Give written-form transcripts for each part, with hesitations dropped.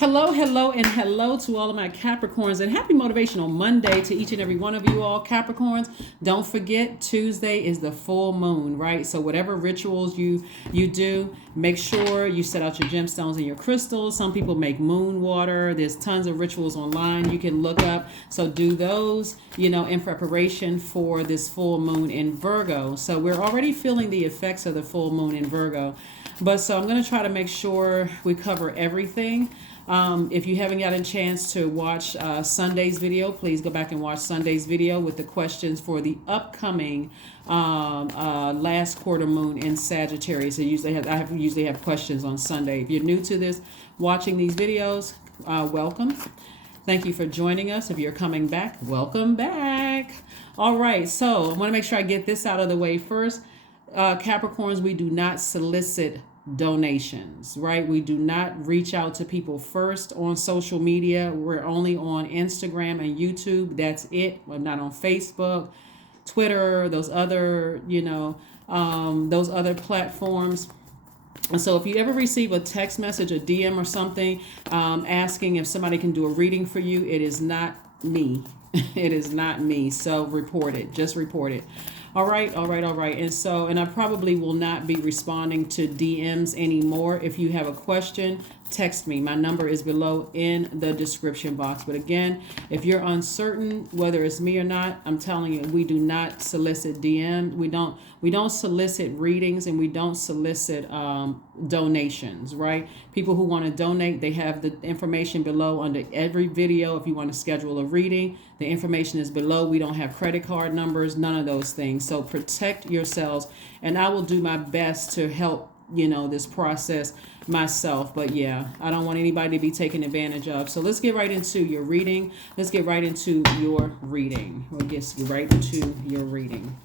Hello, hello, and hello to all of my Capricorns, and happy Motivational Monday to each and every one of you all Capricorns. Don't forget, Tuesday is the full moon, right? So whatever rituals you do, make sure you set out your gemstones and your crystals. Some people make moon water. There's tons of rituals online you can look up. So do those, in preparation for this full moon in Virgo. So we're already feeling the effects of the full moon in Virgo. But so I'm going to try to make sure we cover everything. If you haven't gotten a chance to watch Sunday's video, please go back and watch Sunday's video with the questions for the upcoming last quarter moon in Sagittarius. I usually have questions on Sunday. If you're new to this, watching these videos, welcome. Thank you for joining us. If you're coming back, welcome back. All right, so I want to make sure I get this out of the way first. Capricorns, we do not solicit donations, right? We do not reach out to people first on social media. We're only on Instagram and YouTube. That's it. We're not on Facebook, Twitter, those other platforms. And so if you ever receive a text message, a DM or something, asking if somebody can do a reading for you, it is not me. It is not me. So report it. Just report it. All right. And I probably will not be responding to DMs anymore. If you have a question, text me. My number is below in the description box. But again, if you're uncertain whether it's me or not, I'm telling you, we do not solicit DM. We don't solicit readings, and we don't solicit donations, right? People who want to donate, they have the information below under every video. If you want to schedule a reading, the information is below. We don't have credit card numbers, none of those things. So protect yourselves, and I will do my best to help this process myself. But yeah, I don't want anybody to be taken advantage of. So let's get right into your reading. We'll get right into your reading.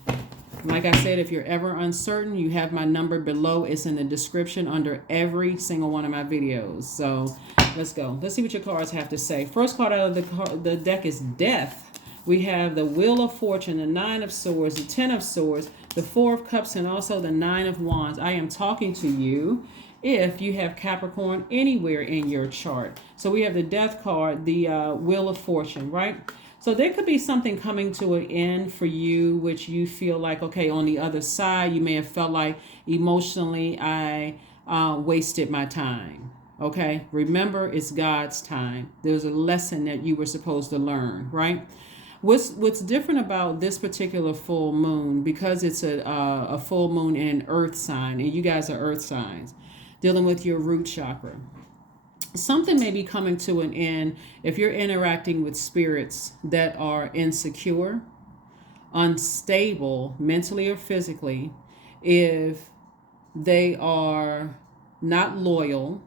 Like I said, if you're ever uncertain, you have my number below. It's in the description under every single one of my videos. So let's go. Let's see what your cards have to say. First card out of the deck is Death. We have the Wheel of Fortune, the Nine of Swords, the Ten of Swords, the Four of Cups, and also the Nine of Wands. I am talking to you if you have Capricorn anywhere in your chart. So we have the Death card, the Wheel of Fortune, right? So there could be something coming to an end for you, which you feel like, okay, on the other side, you may have felt like emotionally I wasted my time. Okay, remember, it's God's time. There's a lesson that you were supposed to learn, right? What's different about this particular full moon, because it's a full moon in an earth sign, and you guys are earth signs, dealing with your root chakra. Something may be coming to an end if you're interacting with spirits that are insecure, unstable, mentally or physically, if they are not loyal,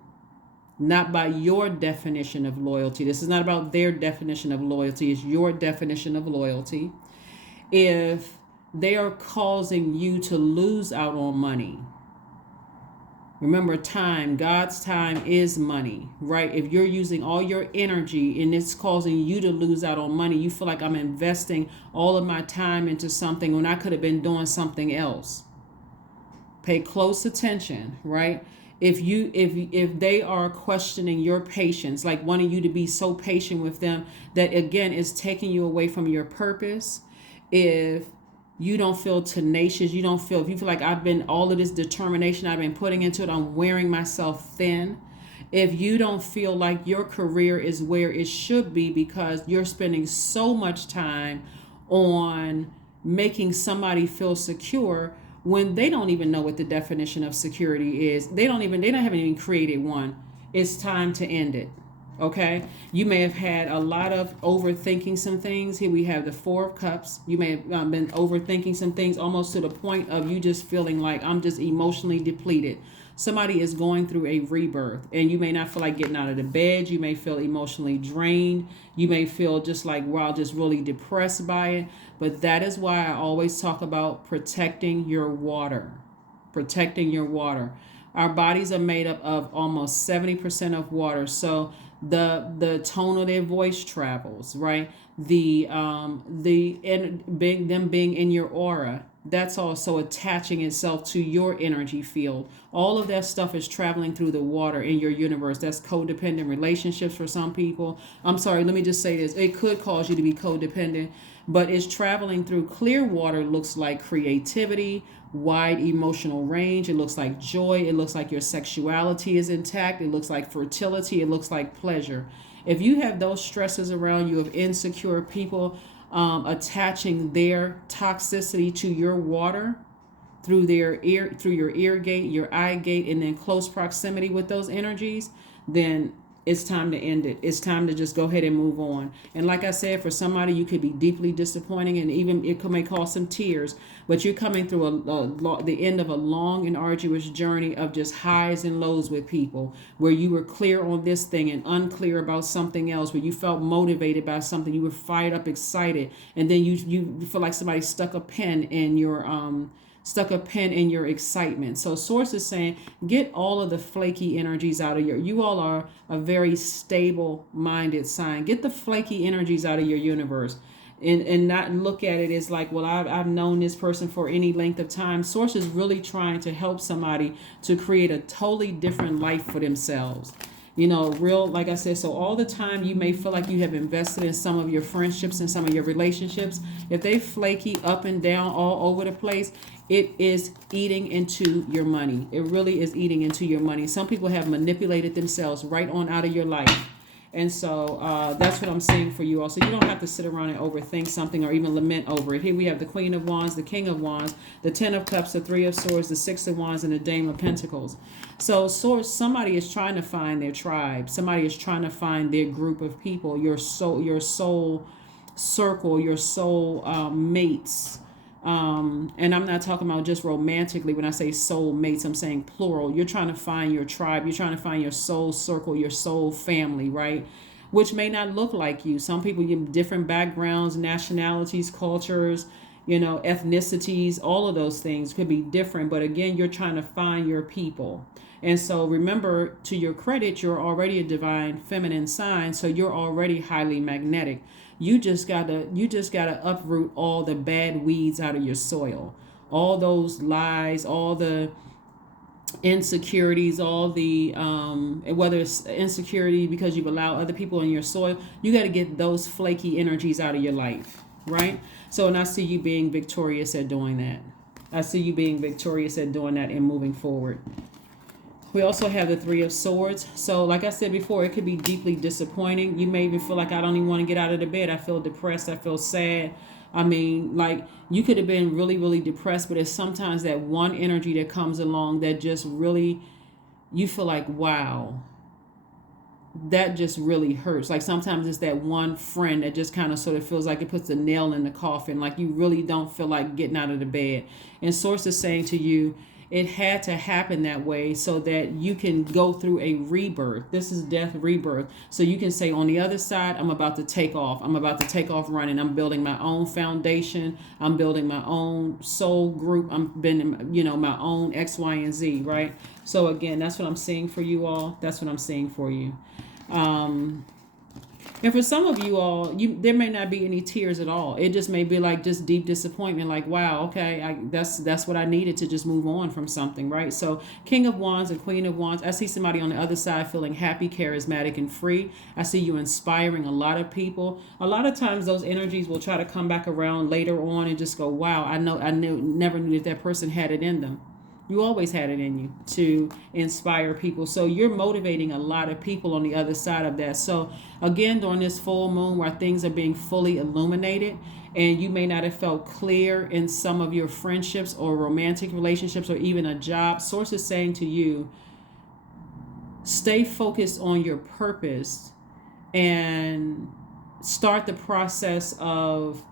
not by your definition of loyalty. This is not about their definition of loyalty. It's your definition of loyalty. If they are causing you to lose out on money. Remember, time, God's time is money, right? If you're using all your energy and it's causing you to lose out on money, you feel like I'm investing all of my time into something when I could have been doing something else. Pay close attention, right? If they are questioning your patience, like wanting you to be so patient with them that again is taking you away from your purpose. If you don't feel tenacious, if you feel like I've been all of this determination I've been putting into it, I'm wearing myself thin. If you don't feel like your career is where it should be because you're spending so much time on making somebody feel secure when they don't even know what the definition of security is. They haven't even created one. It's time to end it. Okay, you may have had a lot of overthinking some things. Here we have the Four of Cups. You may have been overthinking some things almost to the point of you just feeling like I'm just emotionally depleted. Somebody is going through a rebirth, and you may not feel like getting out of the bed. You may feel emotionally drained. You may feel just like, wow, just really depressed by it. But that is why I always talk about protecting your water. Protecting your water. Our bodies are made up of almost 70% of water. So the tone of their voice travels, right? Them being in your aura that's also attaching itself to your energy field. All of that stuff is traveling through the water in your universe. That's codependent relationships for some people. I'm sorry, let me just say this. It could cause you to be codependent, but it's traveling through clear water. Looks like creativity, wide emotional range. It looks like joy. It looks like your sexuality is intact. It looks like fertility. It looks like pleasure. If you have those stresses around you of insecure people, attaching their toxicity to your water through through your ear gate, your eye gate, and then close proximity with those energies, then it's time to end it. It's time to just go ahead and move on. And like I said, for somebody, you could be deeply disappointing, and even may cause some tears. But you're coming through the end of a long and arduous journey of just highs and lows with people, where you were clear on this thing and unclear about something else, where you felt motivated by something, you were fired up, excited, and then you feel like somebody stuck a pen in your excitement. So source is saying, get all of the flaky energies out of you all are a very stable minded sign. Get the flaky energies out of your universe, and not look at it as like, well, I've known this person for any length of time. Source is really trying to help somebody to create a totally different life for themselves. Like I said, so all the time you may feel like you have invested in some of your friendships and some of your relationships. If they flaky up and down all over the place, it is eating into your money. It really is eating into your money. Some people have manipulated themselves right on out of your life. And so that's what I'm saying for you all. So you don't have to sit around and overthink something or even lament over it. Here we have the Queen of Wands, the King of Wands, the Ten of Cups, the Three of Swords, the Six of Wands, and the Dame of Pentacles. So somebody is trying to find their tribe. Somebody is trying to find their group of people, your soul circle, your soul mates. And I'm not talking about just romantically. When I say soul mates, I'm saying plural. You're trying to find your tribe. You're trying to find your soul circle, your soul family, right? Which may not look like you. Some people give different backgrounds, nationalities, cultures, ethnicities, all of those things could be different. But again, you're trying to find your people. And so remember, to your credit, you're already a divine feminine sign. So you're already highly magnetic. You just gotta uproot all the bad weeds out of your soil, all those lies, all the insecurities, all the whether it's insecurity because you've allowed other people in your soil. You got to get those flaky energies out of your life, right? So, and I see you being victorious at doing that. I see you being victorious at doing that and moving forward. We also have the Three of Swords. So like I said before, it could be deeply disappointing. You may even feel like, I don't even want to get out of the bed. I feel depressed. I feel sad. I mean, like, you could have been really, really depressed, but it's sometimes that one energy that comes along that just really, you feel like, wow, that just really hurts. Like sometimes it's that one friend that just kind of sort of feels like it puts a nail in the coffin. Like you really don't feel like getting out of the bed. And Source is saying to you, it had to happen that way so that you can go through a rebirth. This is death rebirth. So you can say, on the other side, I'm about to take off. I'm about to take off running. I'm building my own foundation. I'm building my own soul group. I'm building, my own X, Y, and Z, right? So again, that's what I'm seeing for you all. That's what I'm seeing for you. And for some of you all, there may not be any tears at all. It just may be like just deep disappointment, like, wow, okay, that's what I needed to just move on from something, right? So King of Wands and Queen of Wands, I see somebody on the other side feeling happy, charismatic, and free. I see you inspiring a lot of people. A lot of times those energies will try to come back around later on and just go, wow, I never knew that person had it in them. You always had it in you to inspire people. So you're motivating a lot of people on the other side of that. So again, during this full moon where things are being fully illuminated and you may not have felt clear in some of your friendships or romantic relationships or even a job, Source is saying to you, stay focused on your purpose and start the process of,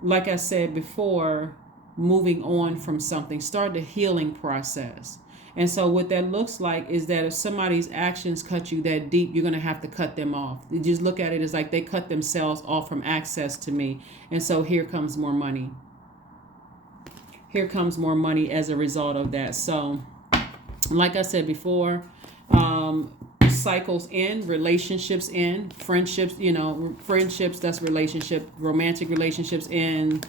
like I said before, moving on from something. Start the healing process. And so what that looks like is that if somebody's actions cut you that deep, you're going to have to cut them off. You just look at it as like they cut themselves off from access to me. And so here comes more money. Here comes more money as a result of that. So like I said before, cycles end, relationships end, friendships, friendships, that's relationship, romantic relationships end,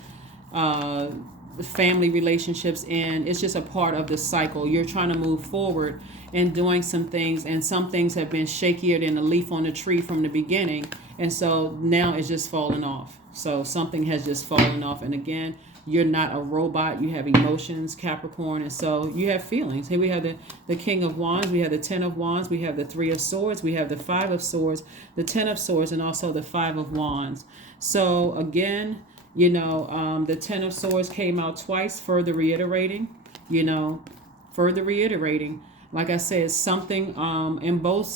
family relationships end. It's just a part of the cycle. You're trying to move forward and doing some things, and some things have been shakier than a leaf on the tree from the beginning, and so now it's just falling off. So something has just fallen off, and again, you're not a robot. You have emotions, Capricorn, and so you have feelings. Here we have the King of Wands, we have the Ten of Wands, we have the Three of Swords, we have the Five of Swords, the Ten of Swords, and also the Five of Wands. So again, the Ten of Swords came out twice, further reiterating, like I said, something on both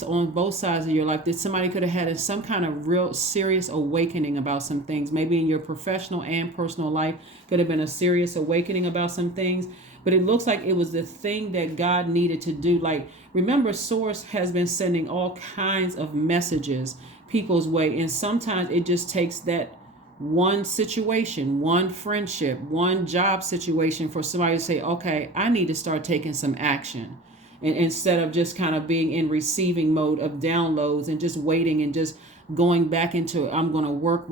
sides of your life that somebody could have had some kind of real serious awakening about some things. Maybe in your professional and personal life could have been a serious awakening about some things. But it looks like it was the thing that God needed to do. Like, remember, Source has been sending all kinds of messages people's way. And sometimes it just takes that one situation, one friendship, one job situation for somebody to say, okay, I need to start taking some action. And instead of just kind of being in receiving mode of downloads and just waiting and just going back into, I'm going to work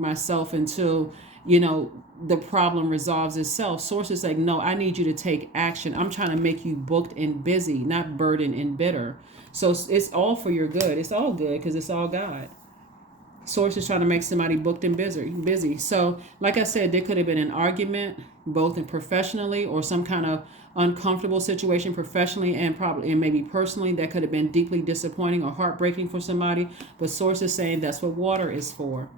myself until, the problem resolves itself. Source is like, no, I need you to take action. I'm trying to make you booked and busy, not burdened and bitter. So it's all for your good. It's all good because it's all God. Source is trying to make somebody booked and busy. So like I said, there could have been an argument, both in professionally or some kind of uncomfortable situation professionally and maybe personally that could have been deeply disappointing or heartbreaking for somebody. But Source is saying that's what water is for.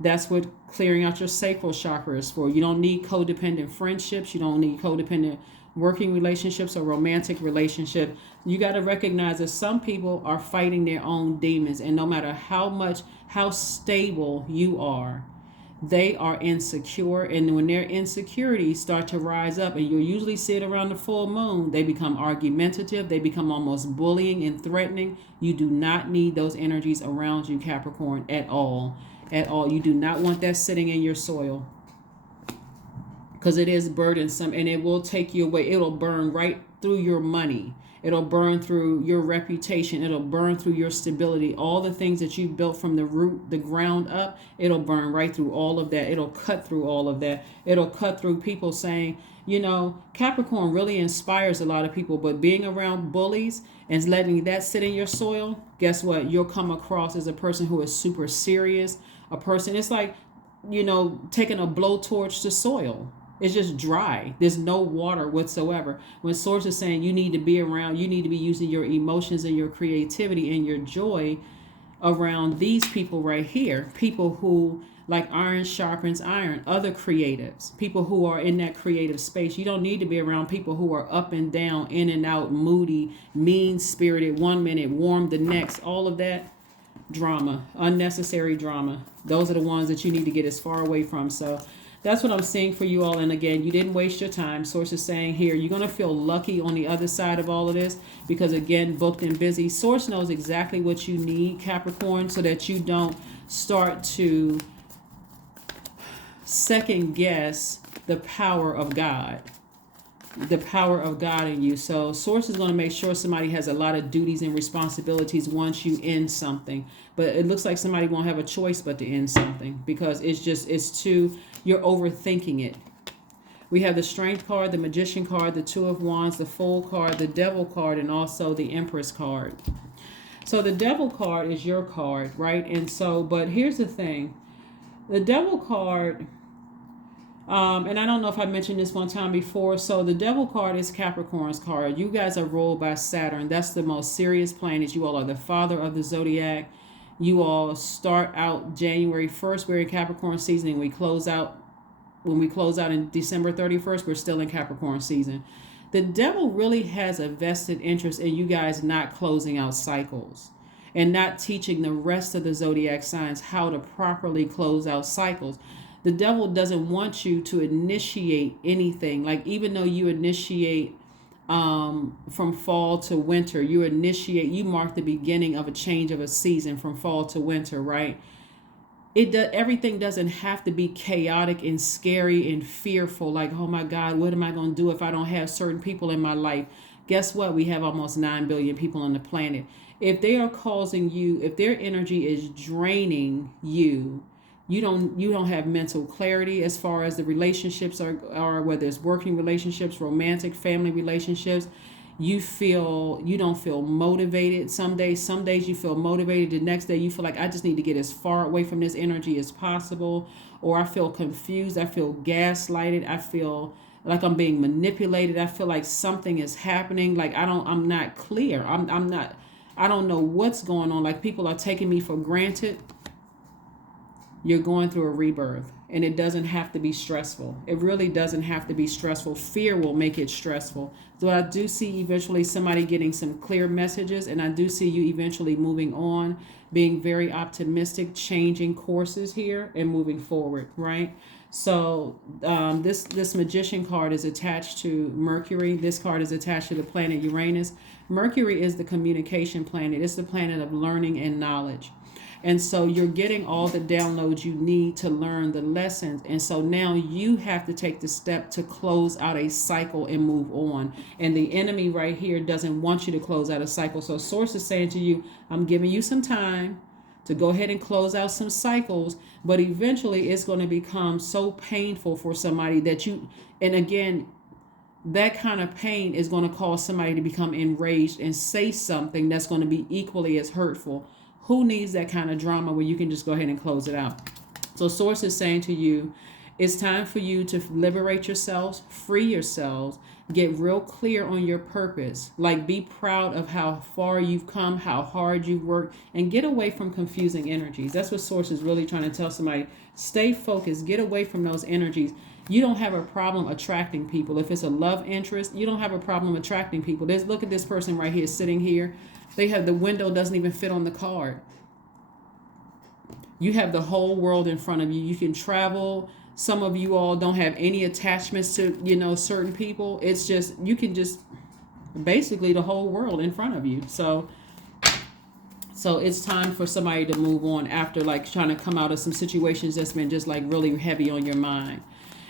That's what clearing out your sacral chakra is for. You don't need codependent friendships. You don't need codependent working relationships or romantic relationship. You got to recognize that some people are fighting their own demons, and no matter how stable you are, they are insecure. And when their insecurities start to rise up, and you'll usually see it around the full moon, they become argumentative, they become almost bullying and threatening. You do not need those energies around you, Capricorn, at all. You do not want that sitting in your soil, because it is burdensome and it will take you away. It'll burn right through your money. It'll burn through your reputation. It'll burn through your stability. All the things that you built from the ground up, it'll burn right through all of that. It'll cut through all of that. It'll cut through people saying, Capricorn really inspires a lot of people, but being around bullies and letting that sit in your soil, guess what? You'll come across as a person who is super serious. A person, it's like, taking a blowtorch to soil. It's just dry. There's no water whatsoever. When Source is saying you need to be around, you need to be using your emotions and your creativity and your joy around these people right here. People who, like iron sharpens iron, other creatives, people who are in that creative space. You don't need to be around people who are up and down, in and out, moody, mean-spirited, 1 minute, warm the next, all of that drama, unnecessary drama. Those are the ones that you need to get as far away from. So that's what I'm seeing for you all. And again, you didn't waste your time. Source is saying here, you're going to feel lucky on the other side of all of this, because again, booked and busy. Source knows exactly what you need, Capricorn, so that you don't start to second guess the power of God. The power of God in you. So Source is going to make sure somebody has a lot of duties and responsibilities once you end something. But it looks like somebody won't have a choice but to end something, because you're overthinking it. We have the Strength card, the Magician card, the Two of Wands, the Fool card, the Devil card, and also the Empress card. So the Devil card is your card, right? And so, but here's the thing. The Devil card, and I don't know if I mentioned this one time before. So the Devil card is Capricorn's card. You guys are ruled by Saturn. That's the most serious planet. You all are the father of the zodiac. You all start out January 1st. We're in Capricorn season, and when we close out in December 31st, we're still in Capricorn season. The Devil really has a vested interest in you guys not closing out cycles and not teaching the rest of the zodiac signs how to properly close out cycles. The Devil doesn't want you to initiate anything. Like, even though you initiate from fall to winter, you mark the beginning of a change of a season from fall to winter, right? Everything doesn't have to be chaotic and scary and fearful. Like, oh my God, what am I going to do if I don't have certain people in my life? Guess what? We have almost 9 billion people on the planet. If they are causing you, if their energy is draining you, You don't have mental clarity as far as the relationships are, whether it's working relationships, romantic, family relationships. You don't feel motivated. Some days you feel motivated. The next day you feel like, I just need to get as far away from this energy as possible. Or I feel confused. I feel gaslighted. I feel like I'm being manipulated. I feel like something is happening. Like I'm not clear. I don't know what's going on. Like people are taking me for granted. You're going through a rebirth, and it doesn't have to be stressful. It really doesn't have to be stressful. Fear will make it stressful. So I do see eventually somebody getting some clear messages, and I do see you eventually moving on, being very optimistic, changing courses here and moving forward, right? So this Magician card is attached to Mercury. This card is attached to the planet Uranus. Mercury is the communication planet. It's the planet of learning and knowledge. And so you're getting all the downloads you need to learn the lessons. And so now you have to take the step to close out a cycle and move on. And the enemy right here doesn't want you to close out a cycle. So Source is saying to you, I'm giving you some time to go ahead and close out some cycles. But eventually it's going to become so painful for somebody that and again, that kind of pain is going to cause somebody to become enraged and say something that's going to be equally as hurtful. Who needs that kind of drama where you can just go ahead and close it out? So Source is saying to you, it's time for you to liberate yourselves, free yourselves, get real clear on your purpose. Like be proud of how far you've come, how hard you've worked, and get away from confusing energies. That's what Source is really trying to tell somebody. Stay focused, get away from those energies. You don't have a problem attracting people. If it's a love interest, you don't have a problem attracting people. Look at this person right here sitting here. The window doesn't even fit on the card. You have the whole world in front of you. You can travel. Some of you all don't have any attachments to, certain people. It's just, you can just, basically the whole world in front of you. So it's time for somebody to move on after like trying to come out of some situations that's been just like really heavy on your mind.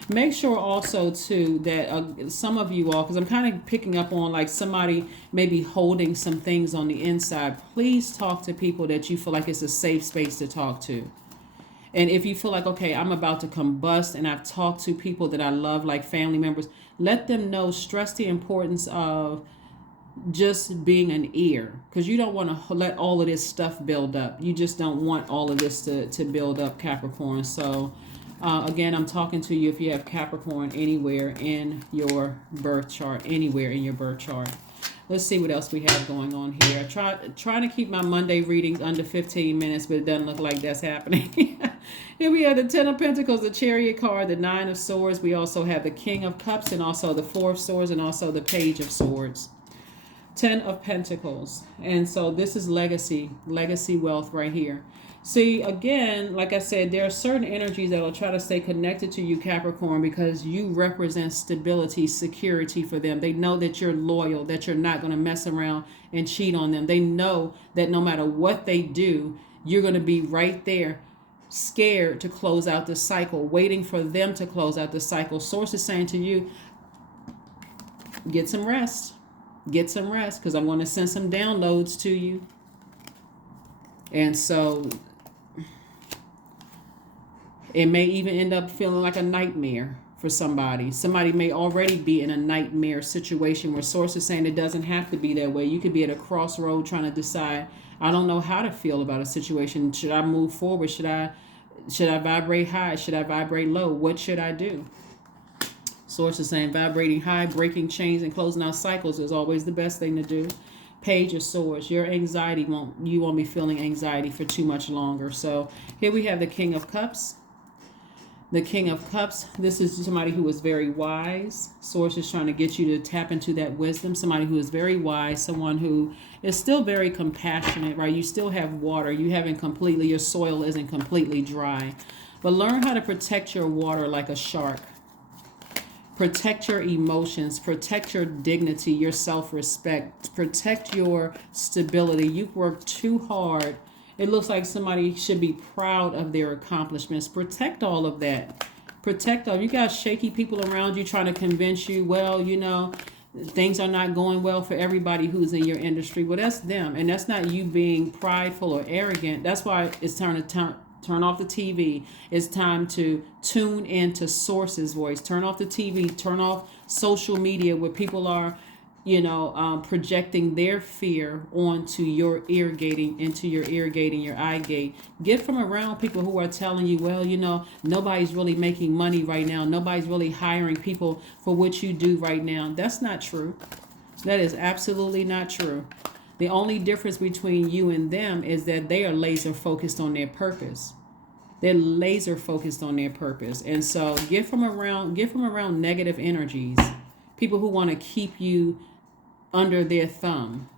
Make sure also too that some of you all, because I'm kind of picking up on like somebody maybe holding some things on the inside. Please talk to people that you feel like it's a safe space to talk to. And if you feel like, okay, I'm about to combust and I've talked to people that I love, like family members, let them know, stress the importance of just being an ear, because you don't want to let all of this stuff build up. You just don't want all of this to build up, Capricorn. So again, I'm talking to you if you have Capricorn anywhere in your birth chart, Let's see what else we have going on here. Trying to keep my Monday readings under 15 minutes, but it doesn't look like that's happening. Here we have the 10 of Pentacles, the Chariot card, the 9 of Swords. We also have the King of Cups and also the 4 of Swords and also the Page of Swords. 10 of Pentacles. And so this is legacy wealth right here. See, again, like I said, there are certain energies that will try to stay connected to you, Capricorn, because you represent stability, security for them. They know that you're loyal, that you're not going to mess around and cheat on them. They know that no matter what they do, you're going to be right there, scared to close out the cycle, waiting for them to close out the cycle. Source is saying to you, get some rest, because I'm going to send some downloads to you. And so it may even end up feeling like a nightmare for somebody. Somebody may already be in a nightmare situation where Source is saying it doesn't have to be that way. You could be at a crossroad trying to decide, I don't know how to feel about a situation. Should I move forward? Should I vibrate high? Should I vibrate low? What should I do? Source is saying vibrating high, breaking chains, and closing out cycles is always the best thing to do. Page of Swords, your anxiety you won't be feeling anxiety for too much longer. So here we have the King of Cups. The King of Cups, this is somebody who is very wise. Source is trying to get you to tap into that wisdom. Somebody who is very wise, someone who is still very compassionate, right? You still have water. Your soil isn't completely dry. But learn how to protect your water like a shark. Protect your emotions, protect your dignity, your self-respect, protect your stability. You've worked too hard. It looks like somebody should be proud of their accomplishments. Protect all of that. You got shaky people around you trying to convince you, well, things are not going well for everybody who's in your industry. Well, that's them. And that's not you being prideful or arrogant. That's why it's Turn off the TV. It's time to tune into Source's voice. Turn off the TV. Turn off social media where people are, projecting their fear onto your ear gating, into your ear gate and your eye gate. Get from around people who are telling you, well, nobody's really making money right now. Nobody's really hiring people for what you do right now. That's not true. That is absolutely not true. The only difference between you and them is that they are laser focused on their purpose. They're laser focused on their purpose. And so get from around negative energies. People who want to keep you under their thumb.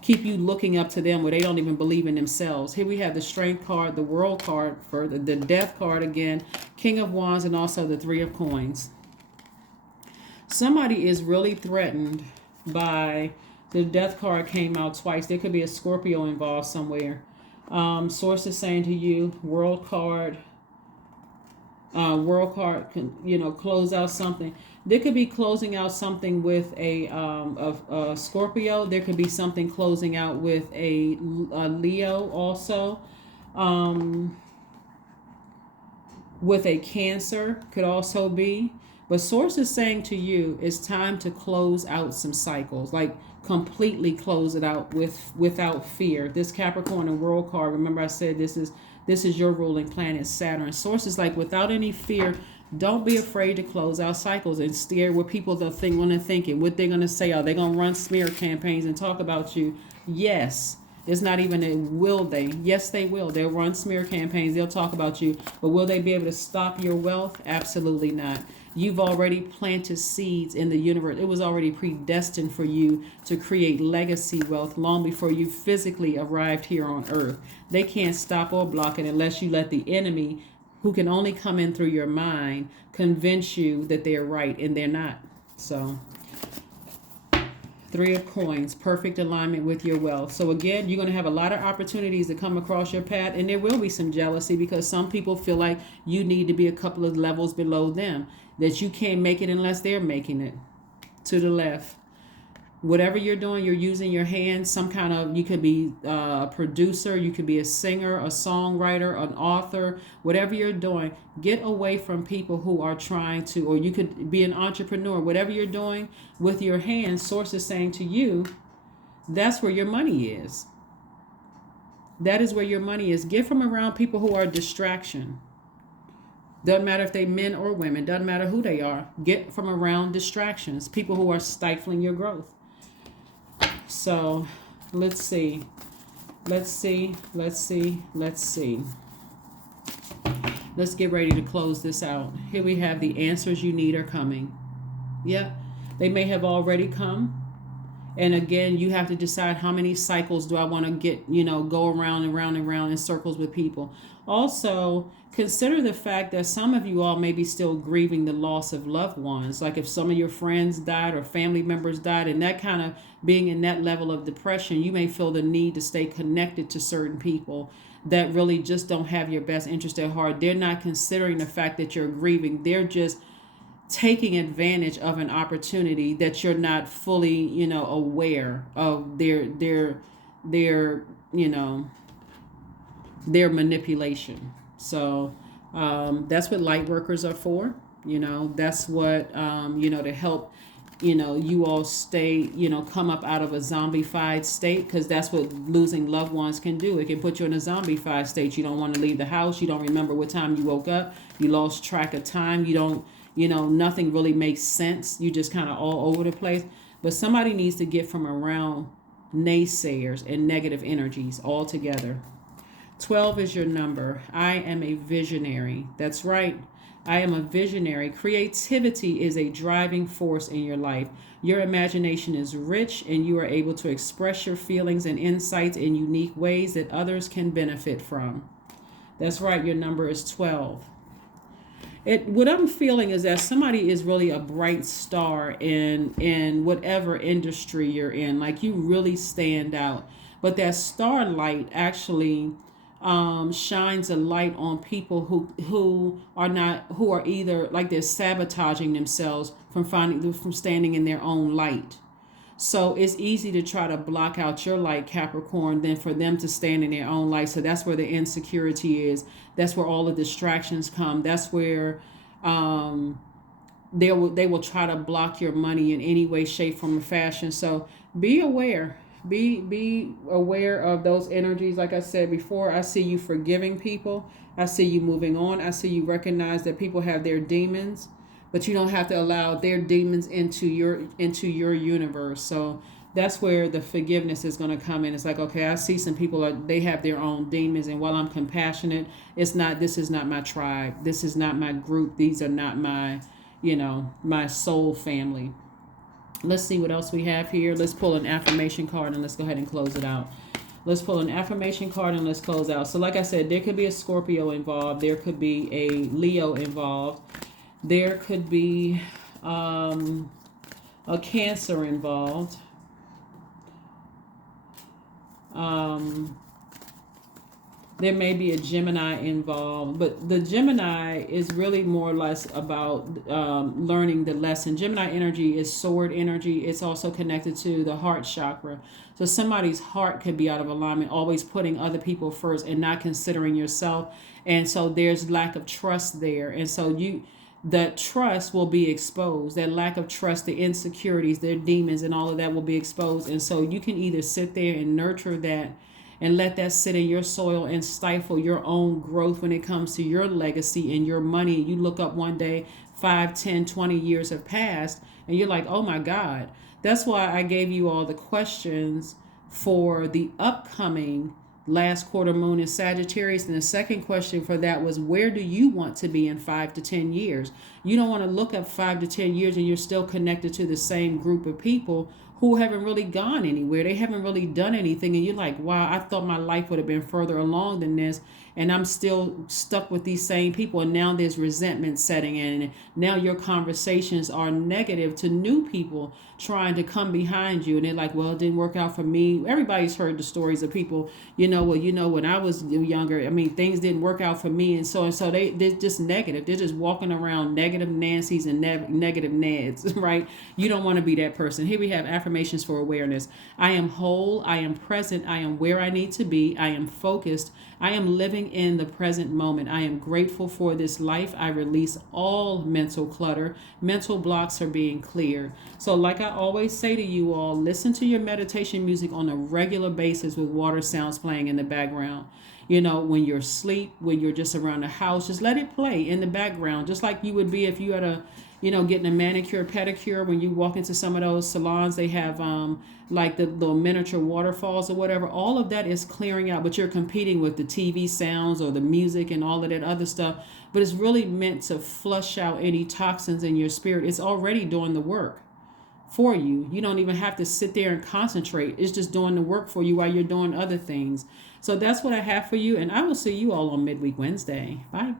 Keep you looking up to them where they don't even believe in themselves. Here we have the Strength card, the World card, for the Death card again, King of Wands, and also the Three of Coins. Somebody is really threatened by the Death card came out twice. There could be a Scorpio involved somewhere. Source is saying to you, World card can, close out something. There could be closing out something with a Scorpio. There could be something closing out with a Leo also. With a Cancer could also be. But Source is saying to you, it's time to close out some cycles, like completely close it out without fear. This Capricorn and World card, remember I said this is your ruling planet, Saturn. Source is like, without any fear, don't be afraid to close out cycles and stare what people want to think and what they're going to say. Are they going to run smear campaigns and talk about you? Yes. It's not even a will they. Yes, they will. They'll run smear campaigns. They'll talk about you. But will they be able to stop your wealth? Absolutely not. You've already planted seeds in the universe. It was already predestined for you to create legacy wealth long before you physically arrived here on earth. They can't stop or block it unless you let the enemy, who can only come in through your mind, convince you that they're right and they're not. So, Three of Coins, perfect alignment with your wealth. So again, you're going to have a lot of opportunities to come across your path, and there will be some jealousy because some people feel like you need to be a couple of levels below them, that you can't make it unless they're making it. To the left. Whatever you're doing, you're using your hands, some kind of, you could be a producer, you could be a singer, a songwriter, an author, whatever you're doing, get away from people who are trying to, or you could be an entrepreneur, whatever you're doing with your hands. Source is saying to you, that's where your money is. That is where your money is. Get from around people who are a distraction. Doesn't matter if they men or women, doesn't matter who they are. Get from around distractions, people who are stifling your growth. So let's see. Let's get ready to close this out. Here we have the answers you need are coming. Yeah, they may have already come. And again, you have to decide how many cycles do I want to get, go around and round and round in circles with people. Also, consider the fact that some of you all may be still grieving the loss of loved ones. Like if some of your friends died or family members died, and that kind of being in that level of depression, you may feel the need to stay connected to certain people that really just don't have your best interest at heart. They're not considering the fact that you're grieving. They're just taking advantage of an opportunity that you're not fully, aware of their manipulation. So that's what light workers are for. That's what, to help, you all stay, come up out of a zombified state, because that's what losing loved ones can do. It can put you in a zombified state. You don't want to leave the house. You don't remember what time you woke up. You lost track of time. You don't, nothing really makes sense. You just kind of all over the place. But somebody needs to get from around naysayers and negative energies altogether. 12 is your number. I am a visionary. That's right. I am a visionary. Creativity is a driving force in your life. Your imagination is rich, and you are able to express your feelings and insights in unique ways that others can benefit from. That's right. Your number is 12. What I'm feeling is that somebody is really a bright star in whatever industry you're in. Like, you really stand out. But that starlight actually shines a light on people who are either like they're sabotaging themselves from standing in their own light. So it's easy to try to block out your light, Capricorn, than for them to stand in their own light. So that's where the insecurity is. That's where all the distractions come. That's where they will try to block your money in any way, shape, form, or fashion. So be aware. Be aware of those energies. Like I said before, I see you forgiving people. I see you moving on. I see you recognize that people have their demons, but you don't have to allow their demons into your universe. So that's where the forgiveness is going to come in. It's like, okay, I see some people they have their own demons, and while I'm compassionate, this is not my tribe. This is not my group. These are not my soul family. Let's see what else we have here. Let's pull an affirmation card and let's go ahead and close it out. Let's pull an affirmation card and let's close out. So like I said, there could be a Scorpio involved. There could be a Leo involved. There could be a Cancer involved. There may be a Gemini involved, but the Gemini is really more or less about learning the lesson. Gemini energy is sword energy. It's also connected to the heart chakra. So somebody's heart could be out of alignment, always putting other people first and not considering yourself. And so there's lack of trust there. And so that trust will be exposed. That lack of trust, the insecurities, their demons, and all of that will be exposed. And so you can either sit there and nurture that and let that sit in your soil and stifle your own growth when it comes to your legacy and your money. You look up one day, 5, 10, 20 years have passed, and you're like, oh my God. That's why I gave you all the questions for the upcoming last quarter moon in Sagittarius. And the second question for that was, where do you want to be in 5 to 10 years? You don't want to look up 5 to 10 years and you're still connected to the same group of people who haven't really gone anywhere. They haven't really done anything. And you're like, wow, I thought my life would have been further along than this. And I'm still stuck with these same people. And now there's resentment setting in. And now your conversations are negative to new people trying to come behind you. And they're like, well, it didn't work out for me. Everybody's heard the stories of people, when I was younger, things didn't work out for me. And so they're just negative. They're just walking around negative Nancy's and negative Neds, right? You don't want to be that person. Here we have affirmations for awareness. I am whole. I am present. I am where I need to be. I am focused. I am living in the present moment. I am grateful for this life. I release all mental clutter. Mental blocks are being cleared. So like I always say to you all, listen to your meditation music on a regular basis with water sounds playing in the background. When you're asleep, when you're just around the house, just let it play in the background, just like you would be if you had getting a manicure, pedicure. When you walk into some of those salons, they have like the little miniature waterfalls or whatever. All of that is clearing out, but you're competing with the TV sounds or the music and all of that other stuff. But it's really meant to flush out any toxins in your spirit. It's already doing the work for you. You don't even have to sit there and concentrate. It's just doing the work for you while you're doing other things. So that's what I have for you. And I will see you all on Midweek Wednesday. Bye.